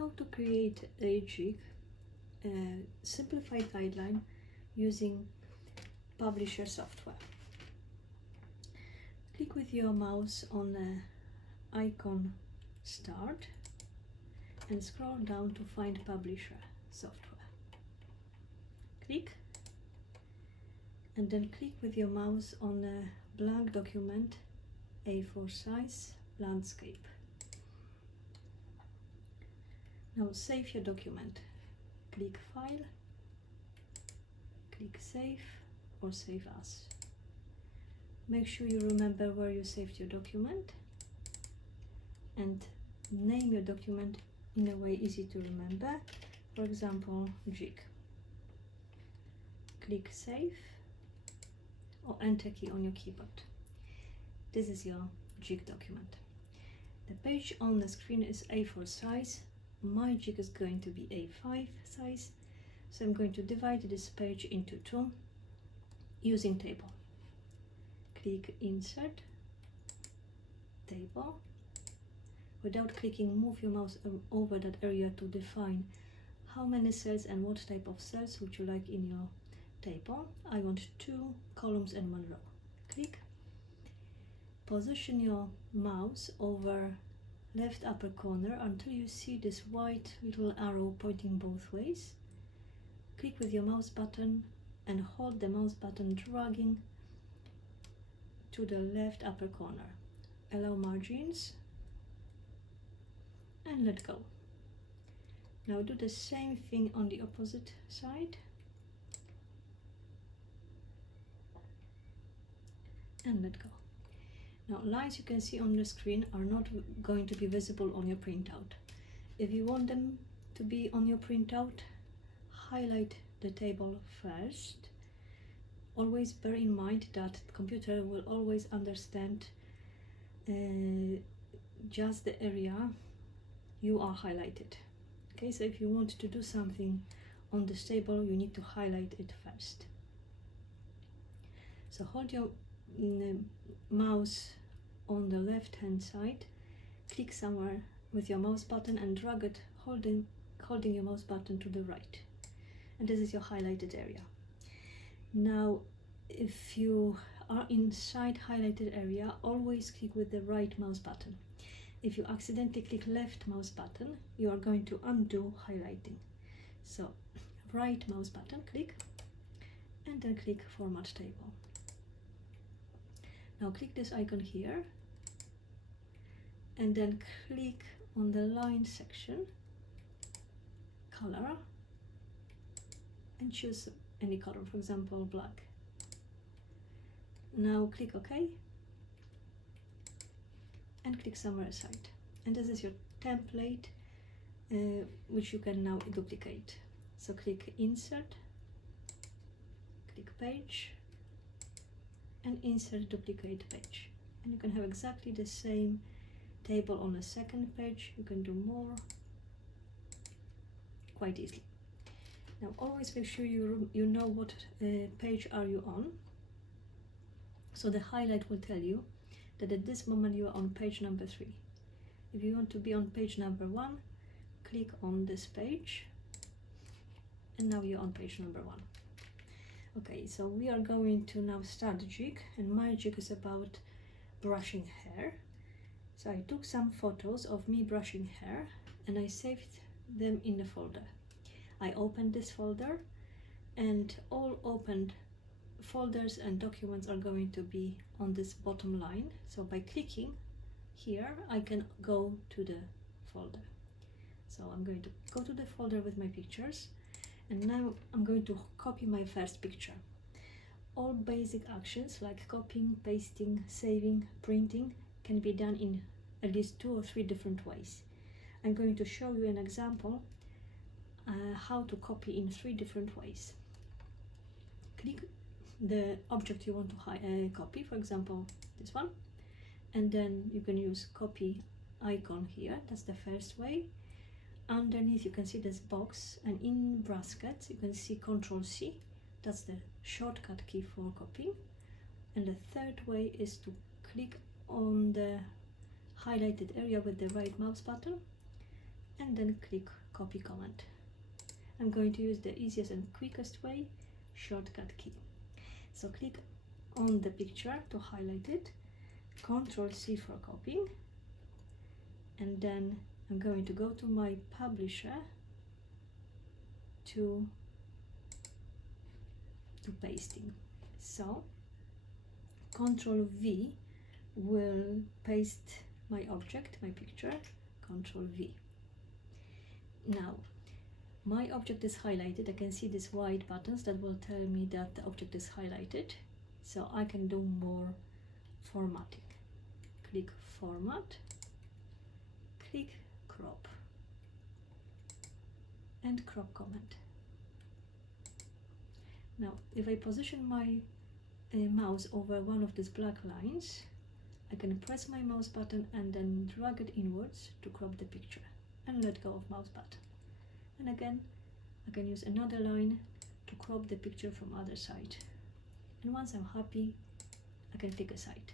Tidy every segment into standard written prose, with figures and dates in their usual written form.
how to create a jig, a simplified guideline using Publisher software. Click with your mouse on the icon Start and scroll down to find Publisher software. Click and then click with your mouse on the blank document A4 size landscape. Now save your document. Click File, click Save or Save As. Make sure you remember where you saved your document and name your document in a way easy to remember. For example, jig. Click Save or Enter key on your keyboard. This is your jig document. The page on the screen is A4 size. My jig is going to be A5 size, so I'm going to divide this page into two using table. Click Insert, Table. Without clicking, move your mouse over that area to define how many cells and what type of cells would you like in your table. I want 2 columns and 1 row. Click. Position your mouse over left upper corner until you see this white little arrow pointing both ways. Click with your mouse button and hold the mouse button dragging to the left upper corner. Allow margins and let go. Now do the same thing on the opposite side and let go. Now lines you can see on the screen are not going to be visible on your printout. If you want them to be on your printout, highlight the table first. Always bear in mind that the computer will always understand just the area you are highlighted. Okay, so if you want to do something on this table, you need to highlight it first. So hold your mouse on the left hand side, click somewhere with your mouse button and drag it, holding your mouse button to the right. And this is your highlighted area. Now, if you are inside highlighted area, always click with the right mouse button. If you accidentally click left mouse button, you are going to undo highlighting. So, right mouse button, click, and then click Format Table. Now click this icon here, and then click on the line section, color, and choose any color, for example, black. Now click OK, and click somewhere aside. And this is your template, which you can now duplicate. So click Insert, click Page, and Insert Duplicate Page. And you can have exactly the same table on the second page. You can do more quite easily. Now always make sure you know what page are you on. So the highlight will tell you that at this moment you are on page number 3. If you want to be on page number 1, click on this page, and now you're on page number 1. Okay, so we are going to now start the jig, and my jig is about brushing hair. So I took some photos of me brushing hair and I saved them in the folder. I opened this folder, and all opened folders and documents are going to be on this bottom line. So by clicking here, I can go to the folder. So I'm going to go to the folder with my pictures, and now I'm going to copy my first picture. All basic actions like copying, pasting, saving, printing can be done in at least 2 or 3 different ways. I'm going to show you an example how to copy in 3 different ways. Click the object you want to copy, for example this one, and then you can use copy icon here. That's the first way. Underneath you can see this box, and in brackets you can see Ctrl+C. That's the shortcut key for copying. And the third way is to click on the highlighted area with the right mouse button and then click copy command. I'm going to use the easiest and quickest way, shortcut key. So click on the picture to highlight it, Ctrl C for copying, and then I'm going to go to my publisher to pasting. So Ctrl V will paste my object, my picture, Ctrl V. Now my object is highlighted. I can see these white buttons that will tell me that the object is highlighted, so I can do more formatting. Click format, click crop, and crop command. Now if I position my mouse over one of these black lines, I can press my mouse button and then drag it inwards to crop the picture and let go of mouse button. And again, I can use another line to crop the picture from other side. And once I'm happy, I can click aside.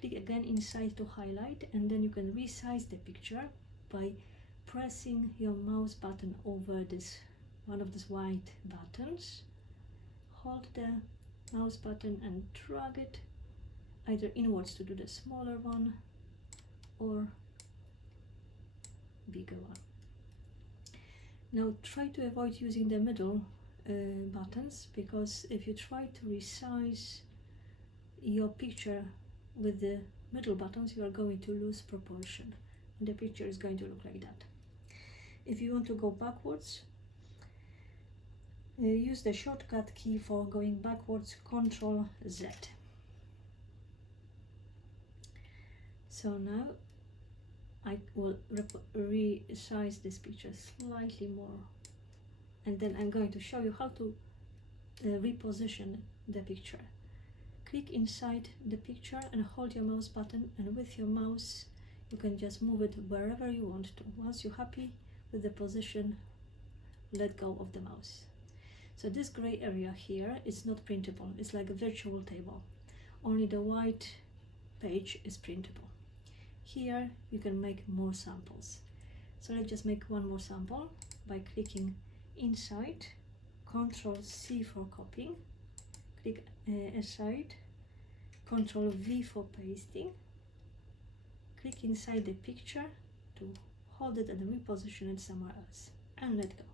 Click again inside to highlight, and then you can resize the picture by pressing your mouse button over this one of these white buttons. Hold the mouse button and drag it either inwards to do the smaller one or bigger one. Now try to avoid using the middle buttons, because if you try to resize your picture with the middle buttons, you are going to lose proportion and the picture is going to look like that. If you want to go backwards, use the shortcut key for going backwards, Ctrl Z. So now I will resize this picture slightly more, and then I'm going to show you how to reposition the picture. Click inside the picture and hold your mouse button, and with your mouse you can just move it wherever you want to. Once you're happy with the position, let go of the mouse. So this gray area here is not printable, it's like a virtual table. Only the white page is printable. Here you can make more samples. So let's just make one more sample by clicking inside, Ctrl C for copying, click aside, Ctrl V for pasting, click inside the picture to hold it and reposition it somewhere else, and let go.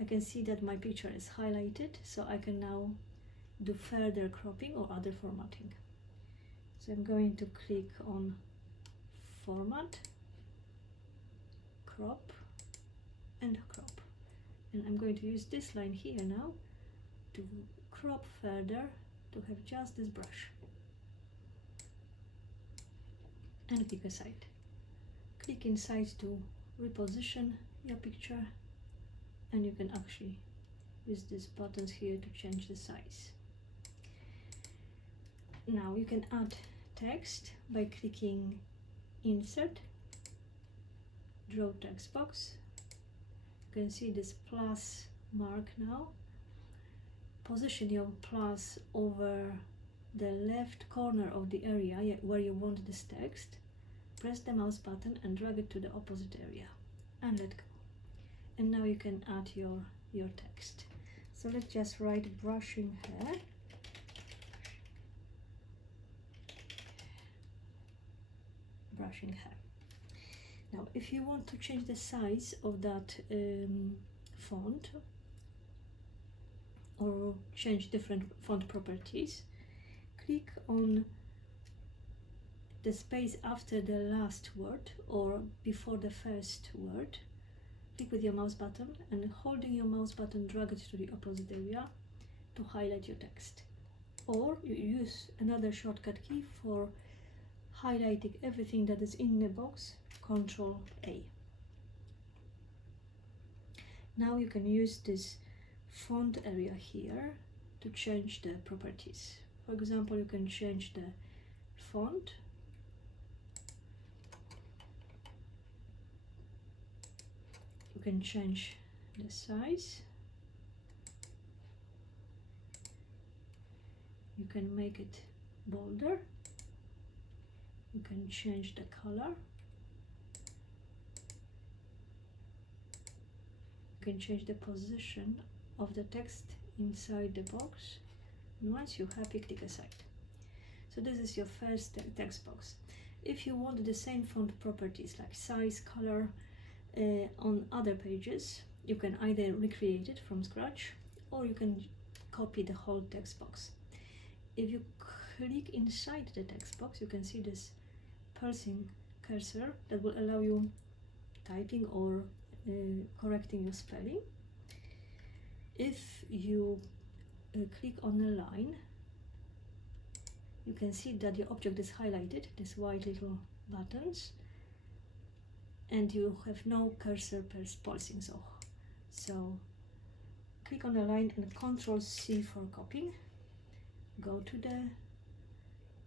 I can see that my picture is highlighted, so I can now do further cropping or other formatting. So I'm going to click on format, crop, and crop, and I'm going to use this line here now to crop further to have just this brush, and click aside. Click inside to reposition your picture, and you can actually use these buttons here to change the size. Now you can add text by clicking insert, draw text box. You can see this plus mark now. Position your plus over the left corner of the area where you want this text. Press the mouse button and drag it to the opposite area and let go. And now you can add your text. So let's just write brushing hair. Brushing hair. Now if you want to change the size of that font or change different font properties, click on the space after the last word or before the first word. Click with your mouse button, and holding your mouse button, drag it to the opposite area to highlight your text. Or you use another shortcut key for highlighting everything that is in the box, Ctrl A. Now you can use this font area here to change the properties. For example, you can change the font. You can change the size. You can make it bolder. You can change the color. You can change the position of the text inside the box, and once you're happy, click aside. So this is your first text box. If you want the same font properties like size, color on other pages, you can either recreate it from scratch or you can copy the whole text box. If you click inside the text box, you can see this pulsing cursor that will allow you typing or correcting your spelling. If you click on a line, you can see that your object is highlighted, these white little buttons, and you have no cursor pulsing. So click on a line and Ctrl+C for copying. Go to the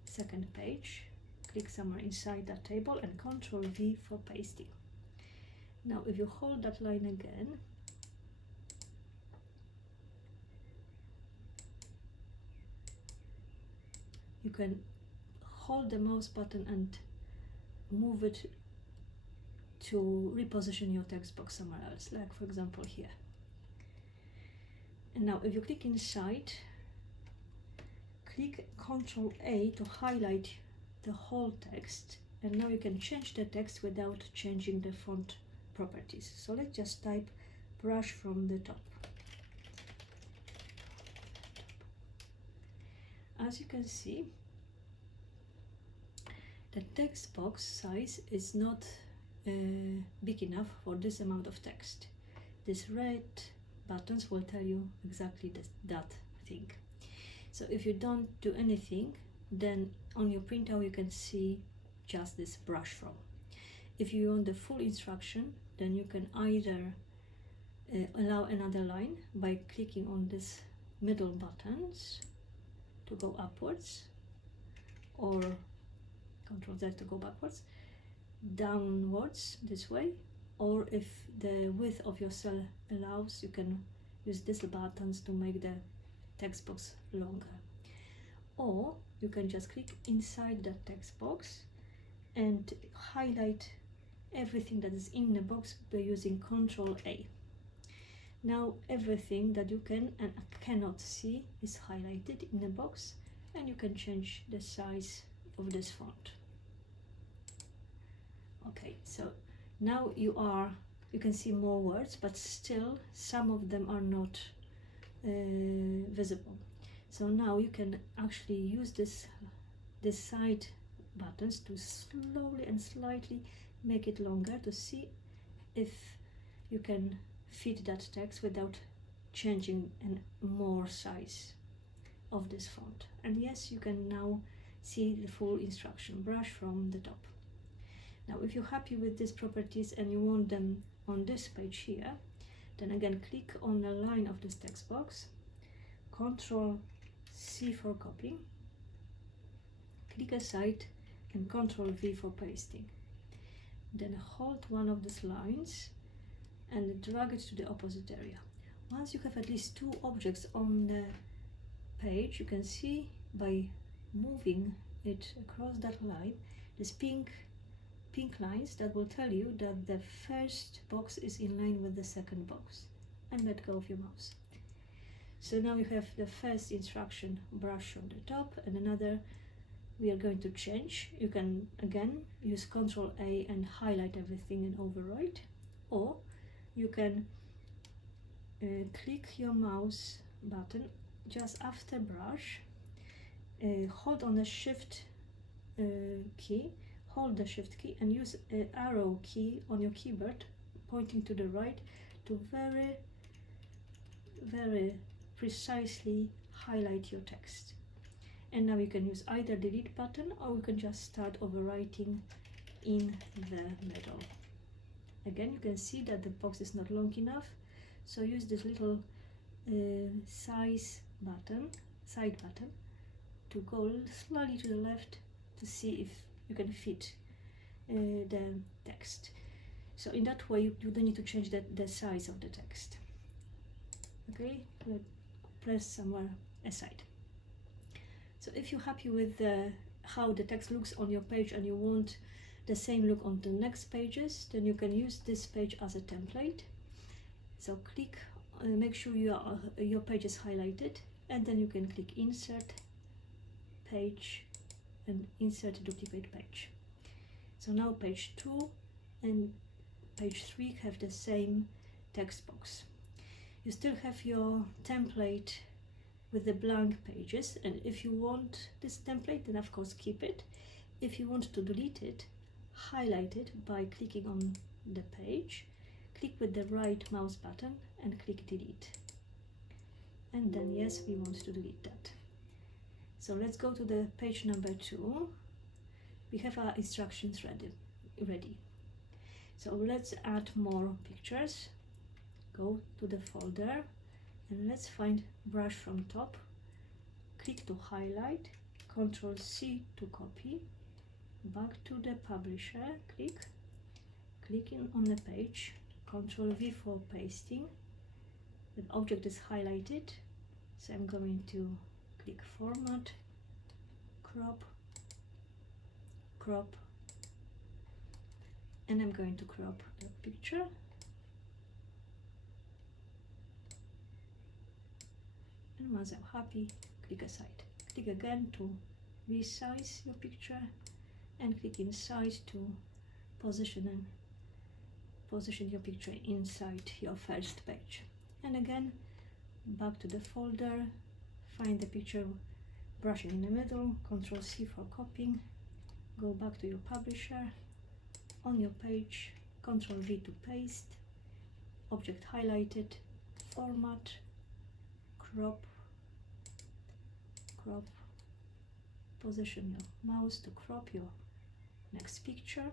second page, click somewhere inside that table, and Ctrl+V for pasting. Now if you hold that line again, you can hold the mouse button and move it to reposition your text box somewhere else, like for example here. And now if you click inside, click Ctrl+A to highlight the whole text, and now you can change the text without changing the font properties. So let's just type brush from the top. As you can see, the text box size is not big enough for this amount of text. These red buttons will tell you exactly that thing. So if you don't do anything, then on your printout you can see just this brush from. If you want the full instruction, then you can either allow another line by clicking on these middle buttons to go upwards, or Ctrl+Z to go backwards, downwards this way, or if the width of your cell allows, you can use these buttons to make the text box longer. Or you can just click inside the text box and highlight everything that is in the box by using Ctrl+A. Now everything that you can and cannot see is highlighted in the box, and you can change the size of this font. Okay, so now you can see more words, but still some of them are not visible. So now you can actually use this side buttons to slowly and slightly make it longer to see if you can fit that text without changing more size of this font. And yes, you can now see the full instruction, brush from the top. Now if you're happy with these properties and you want them on this page here, then again click on the line of this text box, Ctrl+C for copying, click aside, and Ctrl+V for pasting. Then hold one of these lines and drag it to the opposite area. Once you have at least two objects on the page, you can see by moving it across that line, these pink lines that will tell you that the first box is in line with the second box, and let go of your mouse. So now you have the first instruction, brush on the top, and another we are going to change. You can again use Ctrl+A and highlight everything and overwrite, or you can click your mouse button just after brush, hold on the shift key, hold the shift key and use an arrow key on your keyboard pointing to the right to very precisely highlight your text. And now you can use either delete button, or you can just start overwriting in the middle. Again, you can see that the box is not long enough, so use this little side button to go slightly to the left to see if you can fit the text. So in that way you don't need to change the size of the text. Okay, press somewhere aside. So if you're happy with how the text looks on your page and you want the same look on the next pages, then you can use this page as a template. So click, make sure your page is highlighted, and then you can click insert page and insert duplicate page. So now page 2 and page 3 have the same text box. You still have your template with the blank pages, and if you want this template, then of course keep it. If you want to delete it, highlight it by clicking on the page, click with the right mouse button and click delete. And then yes, we want to delete that. So let's go to the page number 2. We have our instructions ready. So let's add more pictures. Go to the folder and let's find brush from top. Click to highlight, Ctrl C to copy, back to the publisher, clicking on the page, Ctrl V for pasting. The object is highlighted, so I'm going to click format, crop, and I'm going to crop the picture. And once I'm happy, click aside. Click again to resize your picture and click inside to position your picture inside your first page. And again, back to the folder, find the picture, brush it in the middle, Ctrl C for copying, go back to your publisher, on your page, Ctrl V to paste, object highlighted, format, crop, position your mouse to crop your next picture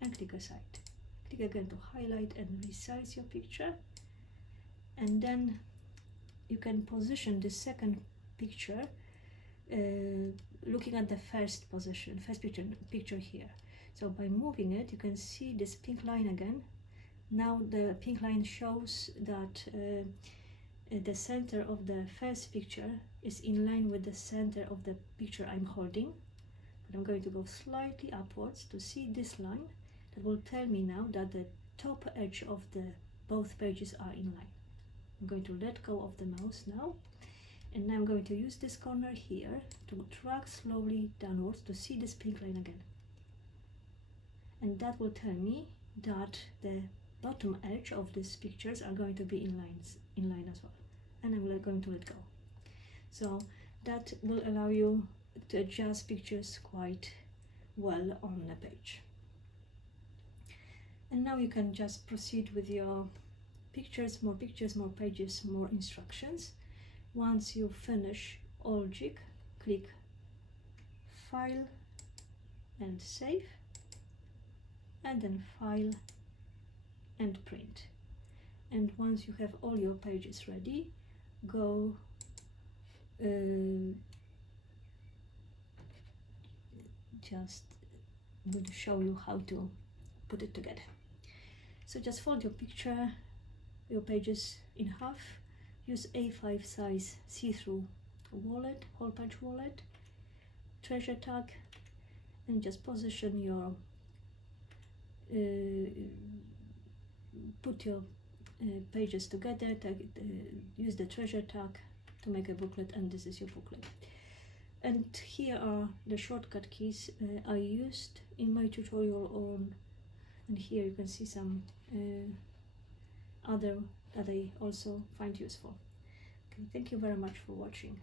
and click aside. Click again to highlight and resize your picture, and then you can position the second picture looking at the first picture here. So by moving it, you can see this pink line again. Now the pink line shows that the center of the first picture is in line with the center of the picture I'm holding. But I'm going to go slightly upwards to see this line that will tell me now that the top edge of both pages are in line. I'm going to let go of the mouse now, and now I'm going to use this corner here to drag slowly downwards to see this pink line again. And that will tell me that the bottom edge of these pictures are going to be in line as well. And I'm going to let go. So that will allow you to adjust pictures quite well on the page. And now you can just proceed with your pictures, more pages, more instructions. Once you finish all jig, click File and Save, and then File and Print. And once you have all your pages ready, go just will show you how to put it together. So just fold your pages in half, use A5 size see-through wallet, hole punch wallet, treasure tag, and just position your put your pages together, use the treasure tag to make a booklet, and this is your booklet. And here are the shortcut keys I used in my tutorial and here you can see some other that I also find useful. Okay, thank you very much for watching.